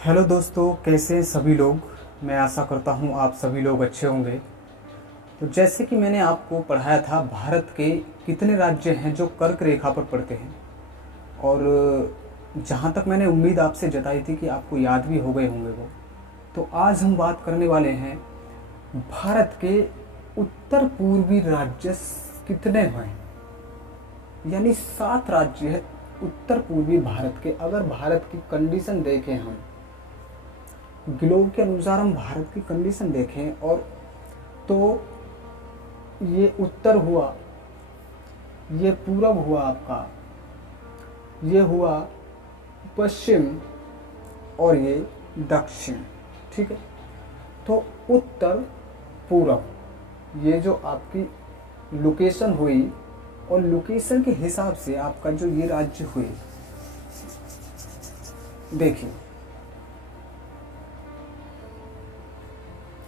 Hello दोस्तों, कैसे हैं सभी लोग। मैं आशा करता हूं आप सभी लोग अच्छे होंगे। तो जैसे कि मैंने आपको पढ़ाया था, भारत के कितने राज्य हैं जो कर्क रेखा पर पड़ते हैं, और जहां तक मैंने उम्मीद आपसे जताई थी कि आपको याद भी हो गए होंगे वो। तो आज हम बात करने वाले हैं भारत के उत्तर पूर्वी राज्य कितने हैं, यानी 7 राज्य है उत्तर पूर्वी भारत के। अगर भारत की कंडीशन देखें, हम ग्लोब के अनुसार हम भारत की कंडीशन देखें, और तो ये उत्तर हुआ, ये पूरब हुआ आपका, ये हुआ पश्चिम, और ये दक्षिण। ठीक है, तो उत्तर पूरब ये जो आपकी लोकेशन हुई, और लोकेशन के हिसाब से आपका जो ये राज्य हुए, देखिए।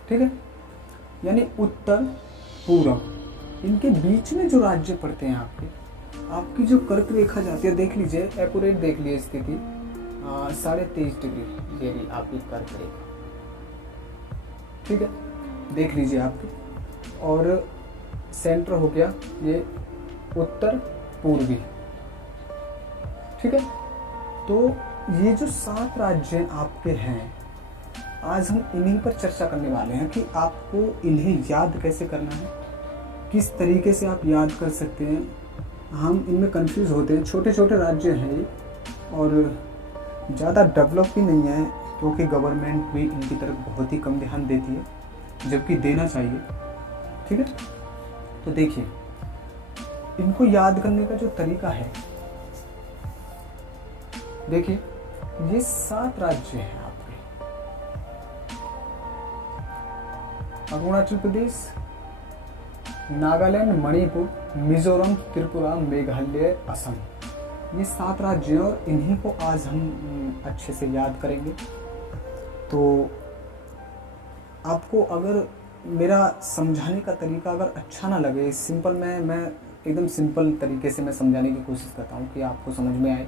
ठीक है, यानी उत्तर पूरब, इनके बीच में जो राज्य पड़ते हैं आपकी जो कर्क रेखा जाती है, देख लीजिए, एक्यूरेट देख लीजिए स्थिति, 23.5 डिग्री ये भी आपकी कर्क रेखा। ठीक है, देख लीजिए आपकी, और सेंटर हो गया ये उत्तर पूर्वी। ठीक है, तो ये जो 7 राज्य आपके हैं, आज हम इन्हीं पर चर्चा करने वाले हैं कि आपको इन्हें याद कैसे करना है, किस तरीके से आप याद कर सकते हैं। हम इनमें कंफ्यूज होते हैं, छोटे छोटे राज्य हैं ये, और ज़्यादा डेवलप भी नहीं है, क्योंकि गवर्नमेंट भी इनकी तरफ बहुत ही कम ध्यान देती है, जबकि देना चाहिए। ठीक है, तो देखिए, इनको याद करने का जो तरीका है, देखिए, ये 7 राज्य हैं आपके। अरुणाचल प्रदेश, नागालैंड, मणिपुर, मिजोरम, त्रिपुरा, मेघालय, असम, ये 7 राज्य हैं, और इन्हीं को आज हम अच्छे से याद करेंगे। तो आपको अगर मेरा समझाने का तरीका अगर अच्छा ना लगे, सिंपल, मैं एकदम सिंपल तरीके से मैं समझाने की कोशिश करता हूँ कि आपको समझ में आए,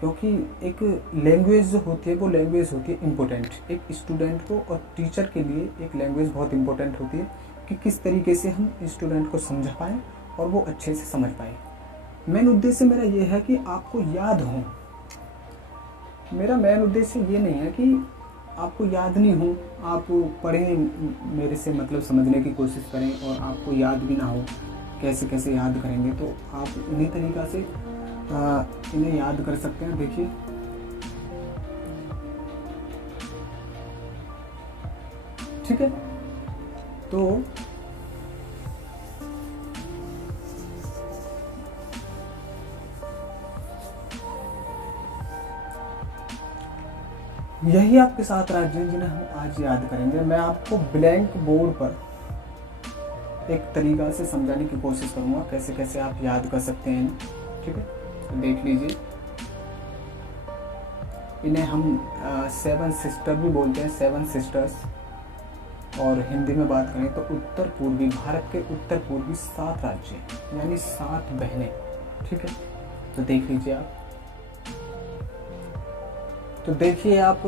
क्योंकि एक लैंग्वेज जो होती है, वो लैंग्वेज होती है इम्पोर्टेंट। एक स्टूडेंट को और टीचर के लिए एक लैंग्वेज बहुत इम्पोर्टेंट होती है कि किस तरीके से हम स्टूडेंट को समझा पाएँ और वो अच्छे से समझ पाए। मेन उद्देश्य मेरा ये है कि आपको याद हो। मेरा मेन उद्देश्य ये नहीं है कि आपको याद नहीं हो, आप पढ़ें, मेरे से मतलब समझने की कोशिश करें, और आपको याद भी ना हो, कैसे कैसे याद करेंगे। तो आप इन्हीं तरीक़ा से इन्हें याद कर सकते हैं। देखिए, ठीक है, तो यही आपके 7 राज्य हैं जिन्हें हम आज याद करेंगे। मैं आपको ब्लैंक बोर्ड पर एक तरीका से समझाने की कोशिश करूंगा कैसे कैसे आप याद कर सकते हैं। ठीक है, तो देख लीजिए, इन्हें हम 7 सिस्टर भी बोलते हैं, 7 सिस्टर्स, और हिंदी में बात करें तो उत्तर पूर्वी, भारत के उत्तर पूर्वी 7 राज्य, यानी 7 बहनें। ठीक है, तो देख लीजिए आप, तो देखिए आप,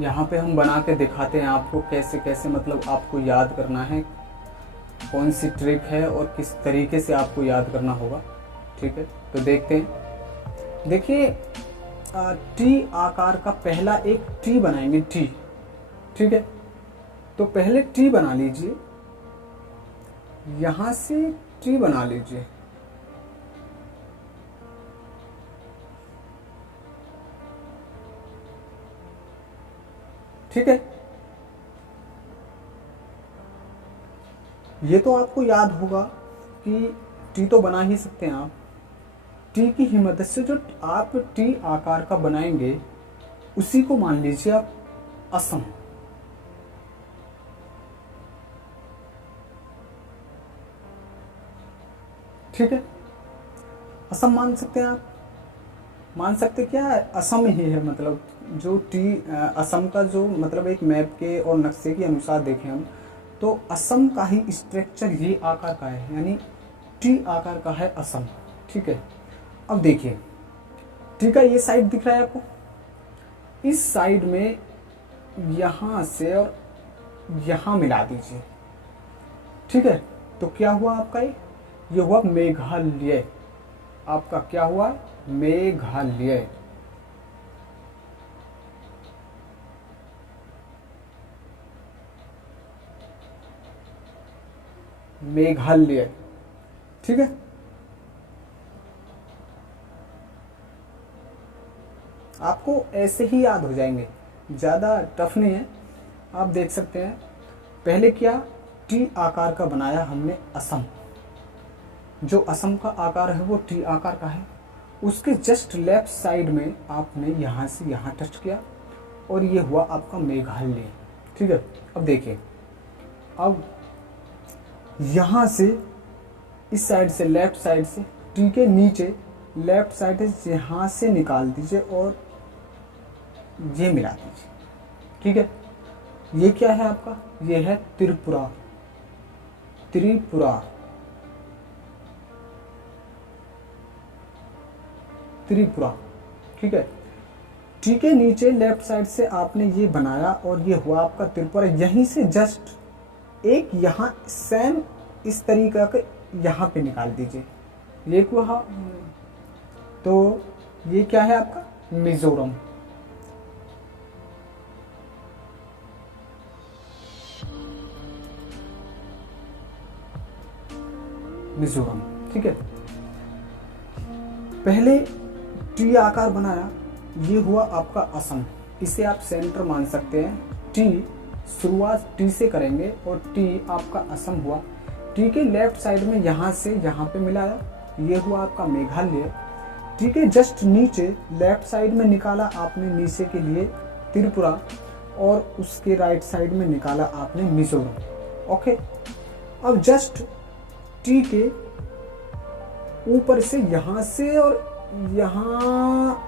यहाँ पे हम बना के दिखाते हैं आपको कैसे कैसे मतलब आपको याद करना है, कौन सी ट्रिक है और किस तरीके से आपको याद करना होगा। ठीक है, तो देखते हैं। देखिए, टी आकार का पहला एक टी बनाएंगे, टी। ठीक है, तो पहले टी बना लीजिए, यहां से टी बना लीजिए। ठीक है, ये तो आपको याद होगा कि टी तो बना ही सकते हैं आप। टी की ही मदद से जो आप टी आकार का बनाएंगे, उसी को मान लीजिए आप असम। ठीक है, असम मान सकते हैं आप, मान सकते क्या है, असम ही है। मतलब जो टी असम का जो मतलब एक मैप के और नक्शे के अनुसार देखें हम, तो असम का ही स्ट्रक्चर ये आकार का है, यानी टी आकार का है असम। ठीक है, अब देखिए, टी का ये साइड दिख रहा है आपको, इस साइड में यहाँ से और यहाँ मिला दीजिए। ठीक है, तो क्या हुआ आपका ये हुआ मेघालय। आपका क्या हुआ? मेघालय। मेघालय। ठीक है, आपको ऐसे ही याद हो जाएंगे, ज़्यादा टफ नहीं है। आप देख सकते हैं पहले क्या टी आकार का बनाया हमने असम। जो असम का आकार है वो टी आकार का है। उसके जस्ट लेफ्ट साइड में आपने यहाँ से यहाँ टच किया और ये हुआ आपका मेघालय। ठीक है, अब देखिए, अब यहाँ से इस साइड से लेफ्ट साइड से टी के नीचे लेफ्ट साइड से यहाँ से निकाल दीजिए और ये मिला दीजिए। ठीक है, ये क्या है आपका? ये है त्रिपुरा। त्रिपुरा, त्रिपुरा। ठीक है, टी के नीचे लेफ्ट साइड से आपने ये बनाया और ये हुआ आपका त्रिपुरा। यहीं से जस्ट एक यहाँ सेम इस तरीका के यहाँ पे निकाल दीजिए, ये हुआ। तो ये क्या है आपका? मिजोरम। मिजोरम। ठीक है, पहले टी आकार बनाया, ये हुआ आपका असम। इसे आप सेंटर मान सकते हैं। टी शुरुआत टी से करेंगे और टी आपका असम हुआ। टी के लेफ्ट साइड में यहाँ से यहाँ पे मिलाया, ये हुआ आपका मेघालय। टी के जस्ट नीचे लेफ्ट साइड में निकाला आपने नीचे के लिए त्रिपुरा और उसके राइट साइड में निकाला आपने मिजोरम। ओके, अब जस्ट टी के ऊपर से यहाँ से और यहाँ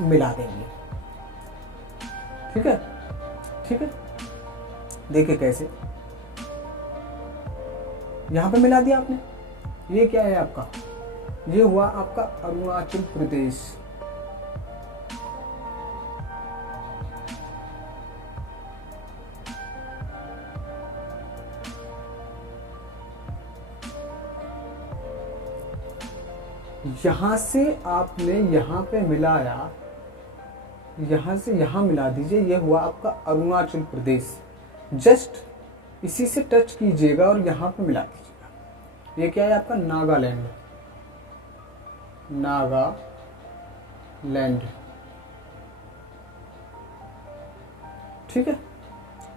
मिला देंगे। ठीक है, ठीक है, देखिए कैसे यहाँ पे मिला दिया आपने। ये क्या है आपका? ये हुआ आपका अरुणाचल प्रदेश। यहाँ से आपने यहाँ पे मिलाया, यहाँ से यहाँ मिला दीजिए, ये हुआ आपका अरुणाचल प्रदेश। जस्ट इसी से टच कीजिएगा और यहाँ पे मिला दीजिएगा। ये क्या है आपका? नागालैंड। नागालैंड। ठीक है,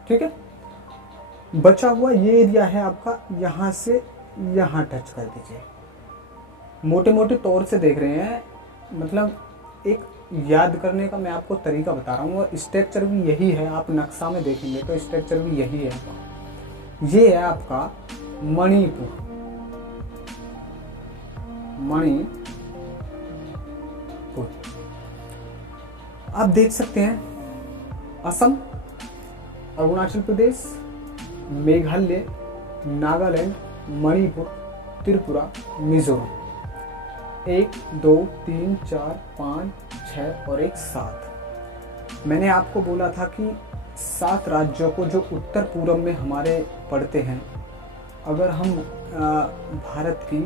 ठीक है, बचा हुआ ये एरिया है आपका, यहाँ से यहाँ टच कर दीजिए। मोटे मोटे तौर से देख रहे हैं, मतलब एक याद करने का मैं आपको तरीका बता रहा हूँ और स्ट्रक्चर भी यही है। आप नक्शा में देखेंगे तो स्ट्रक्चर भी यही है आपका। ये है आपका मणिपुर। मणिपुर आप देख सकते हैं, असम, अरुणाचल प्रदेश, मेघालय, नागालैंड, मणिपुर, त्रिपुरा, मिजोरम। 1 2 3 4 5 6 और 1 7। मैंने आपको बोला था कि 7 राज्यों को जो उत्तर पूर्व में हमारे पड़ते हैं, अगर हम भारत की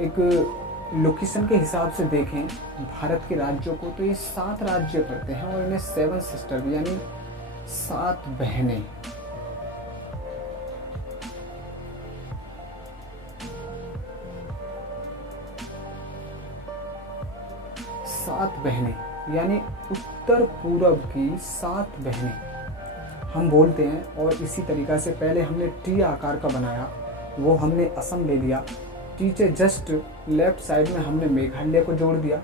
एक लोकेशन के हिसाब से देखें भारत के राज्यों को, तो ये 7 राज्य पड़ते हैं और इन्हें 7 सिस्टर भी, यानी 7 बहनें। सात बहनें यानी उत्तर पूर्व की 7 बहनें हम बोलते हैं। और इसी तरीक़ा से पहले हमने टी आकार का बनाया, वो हमने असम ले लिया। टी से जस्ट लेफ्ट साइड में हमने मेघालय को जोड़ दिया,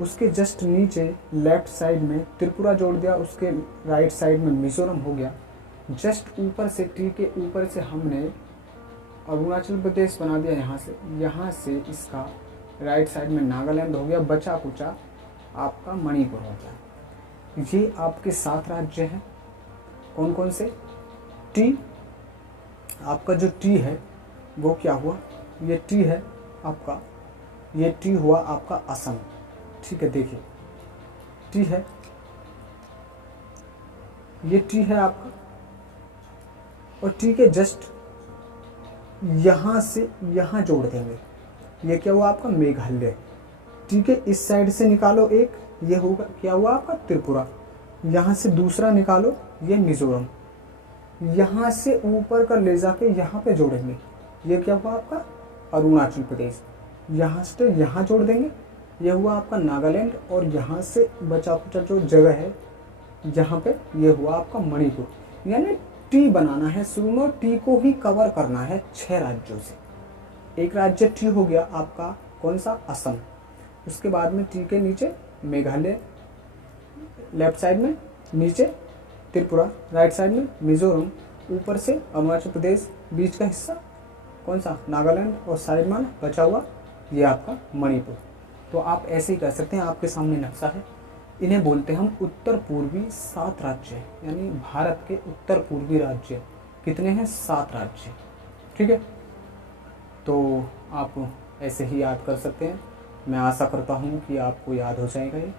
उसके जस्ट नीचे लेफ्ट साइड में त्रिपुरा जोड़ दिया, उसके राइट साइड में मिजोरम हो गया। जस्ट ऊपर से टी के ऊपर से हमने अरुणाचल प्रदेश बना दिया। यहाँ से इसका राइट साइड में नागालैंड हो गया, बचा कुचा आपका मणिपुर हो गया। ये आपके 7 राज्य हैं। कौन कौन से? टी, आपका जो टी है वो क्या हुआ? ये टी है आपका, ये टी हुआ आपका असम। ठीक है, देखिए टी है, ये टी है आपका, और टी के जस्ट यहाँ से यहाँ जोड़ देंगे। ये क्या हुआ आपका मेघालय। टी के इस साइड से निकालो एक, ये होगा क्या हुआ आपका त्रिपुरा। यहाँ से दूसरा निकालो, ये मिजोरम। यहाँ से ऊपर का ले जाके यहाँ पे जोड़ेंगे, ये क्या हुआ आपका अरुणाचल प्रदेश। यहाँ से यहाँ जोड़ देंगे, ये हुआ आपका नागालैंड। और यहाँ से बचा कुचा जो जगह है जहाँ पे, ये हुआ आपका मणिपुर। यानी टी बनाना है, शुरू में टी को ही कवर करना है 6 राज्यों से। एक राज्य टी हो गया आपका कौन सा, असम। उसके बाद में टी के नीचे मेघालय, लेफ्ट साइड में, नीचे त्रिपुरा, राइट साइड में मिजोरम, ऊपर से अरुणाचल प्रदेश, बीच का हिस्सा कौन सा नागालैंड, और साइड में बचा हुआ ये आपका मणिपुर। तो आप ऐसे ही कर सकते हैं। आपके सामने नक्शा है, इन्हें बोलते हैं हम उत्तर पूर्वी 7 राज्य। यानी भारत के उत्तर पूर्वी राज्य कितने हैं, 7 राज्य। ठीक है, तो आप ऐसे ही याद कर सकते हैं। मैं आशा करता हूँ कि आपको याद हो जाएगा ये,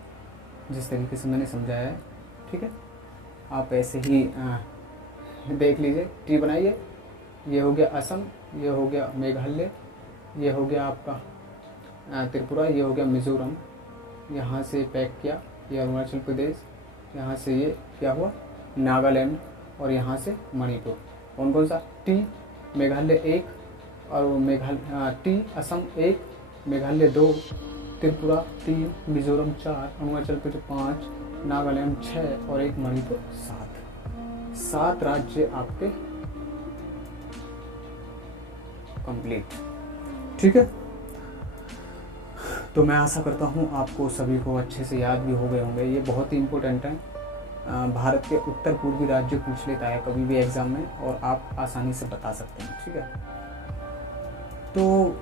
जिस तरीके से मैंने समझाया है। ठीक है, आप ऐसे ही देख लीजिए, टी बनाइए। ये हो गया असम, ये हो गया मेघालय, ये हो गया आपका त्रिपुरा, ये हो गया मिजोरम, यहाँ से पैक किया, ये अरुणाचल प्रदेश, यहाँ से ये क्या हुआ नागालैंड, और यहाँ से मणिपुर। कौन कौन सा, टी मेघालय 1, और टी असम 1, मेघालय 2, त्रिपुरा 3, मिजोरम 4, अरुणाचल प्रदेश 5, नागालैंड 6 और एक मणिपुर 7 राज्य आपके कंप्लीट। ठीक है, तो मैं आशा करता हूँ आपको सभी को अच्छे से याद भी हो गए होंगे। ये बहुत ही इम्पोर्टेंट है। भारत के उत्तर पूर्वी राज्य पूछ लेता है कभी भी एग्ज़ाम में, और आप आसानी से बता सकते हैं। ठीक है, तो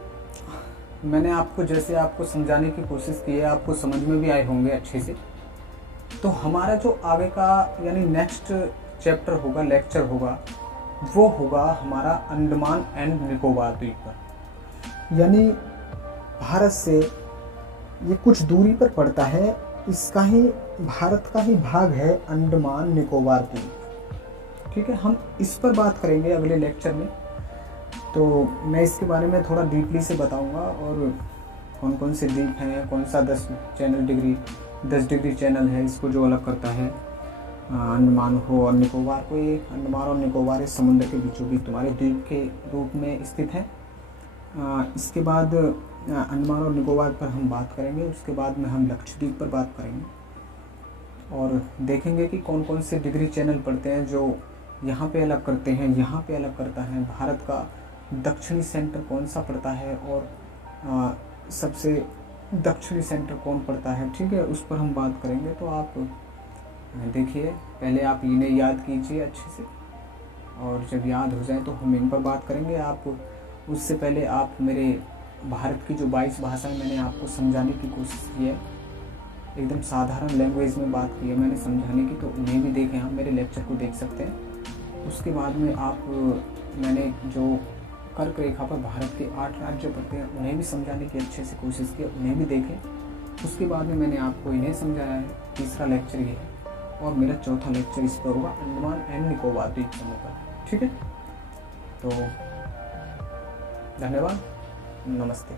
मैंने आपको जैसे आपको समझाने की कोशिश की है, आपको समझ में भी आए होंगे अच्छे से। तो हमारा जो आगे का यानी नेक्स्ट चैप्टर होगा, लेक्चर होगा, वो होगा हमारा अंडमान एंड निकोबार द्वीप पर। यानी भारत से ये कुछ दूरी पर पड़ता है, इसका ही भारत का ही भाग है अंडमान निकोबार द्वीप। ठीक है, हम इस पर बात करेंगे अगले लेक्चर में। तो मैं इसके बारे में थोड़ा डीपली से बताऊंगा, और कौन कौन से द्वीप हैं, कौन सा 10 डिग्री चैनल है, इसको जो अलग करता है अंडमान हो और निकोबार को। ये अंडमान और निकोबार इस समुद्र के बीचों बीच तुम्हारे द्वीप के रूप में स्थित है। इसके बाद अंडमान और निकोबार पर हम बात करेंगे। उसके बाद में हम लक्षद्वीप पर बात करेंगे, और देखेंगे कि कौन कौन से डिग्री चैनल पड़ते हैं जो यहाँ पे अलग करते हैं, यहाँ पे अलग करता है। भारत का दक्षिणी सेंटर कौन सा पड़ता है, और सबसे दक्षिणी सेंटर कौन पड़ता है। ठीक है, उस पर हम बात करेंगे। तो आप देखिए, पहले आप इन्हें याद कीजिए अच्छे से, और जब याद हो जाए तो हम इन पर बात करेंगे। आप उससे पहले आप मेरे भारत की जो 22 भाषाएं मैंने आपको समझाने की कोशिश की है, एकदम साधारण लैंग्वेज में बात की है मैंने समझाने की, तो उन्हें भी देखें, आप मेरे लेक्चर को देख सकते हैं। उसके बाद में आप मैंने जो कर्क रेखा पर भारत के 8 राज्य पड़ते हैं उन्हें भी समझाने की अच्छे से कोशिश की, उन्हें भी देखें। उसके बाद में मैंने आपको इन्हें समझाया है। तीसरा लेक्चर ये है, और मेरा चौथा लेक्चर इस पर होगा अंडमान एंड निकोबार द्वीप समूह पर। ठीक है, तो धन्यवाद, नमस्ते।